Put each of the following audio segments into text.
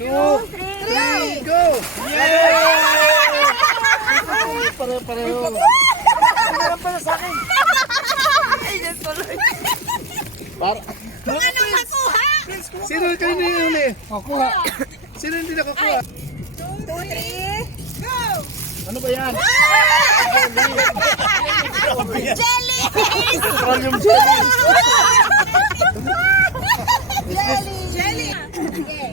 2, 3, go! Yay! Pareho. Meron pala sa akin. Kung ano makuha? Sino kayo na yun eh? Kuha. Sino hindi nakakuha? 2, 3, go! Ano ba yan? Jelly! Premium jelly. Jelly! Okay.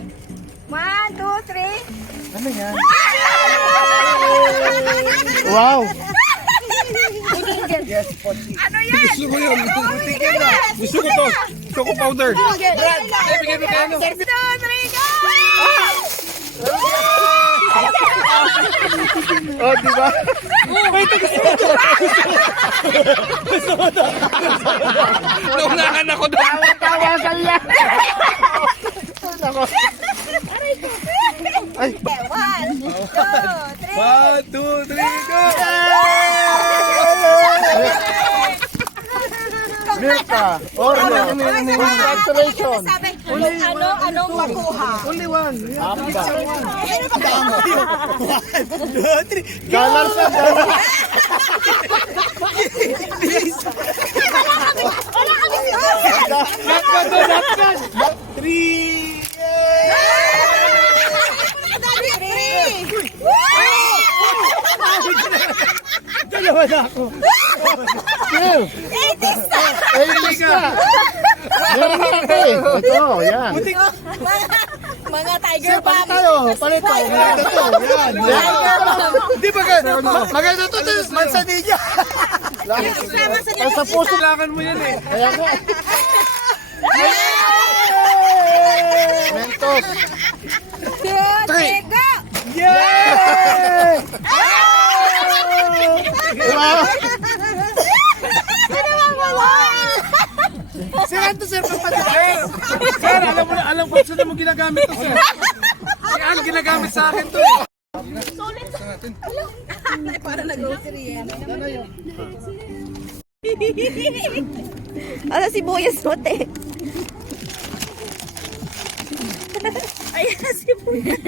1, 2, 3. Ano yan? Wow! Yes, Pochi. Ano yan? Gusto ko yun. Gusto ko to. Choco powder. Brad, bigyan mo tayo. 2, 3, go! Oh, di ba? Wait, gusto mo to. Naunahan ako doon. Tawa sa iya. Ay. 1, 2, 3. 1, 2, 3, go! Milka. Oreo. Congratulations. Anong makuha? Only one. Hapa. Ano ba ba? Galar sa galar. Wala kami Lakad to, lakad. 3. Dalawa na ako. Kill. 80 ka. Meron na ako eh. Ito, yan. Mga tiger Palit bomb. tayo. Palit tayo. Maganda to. Yan. Tiger bomb. Hindi maganda. Maganda to. Mansanilla. Ay, sa puso langan mo yan eh. Kaya nga. Mentos. 2, 3, go! Yay! Wow! Ano bang wala? Sir, ito sir, kapatid. Sir, alam po saan mo ginagamit to, sir. Si Al ginagamit sa akin to. Ay, para nag-grocery yan. Ano si Buyas Mote? Ayan si Buyas.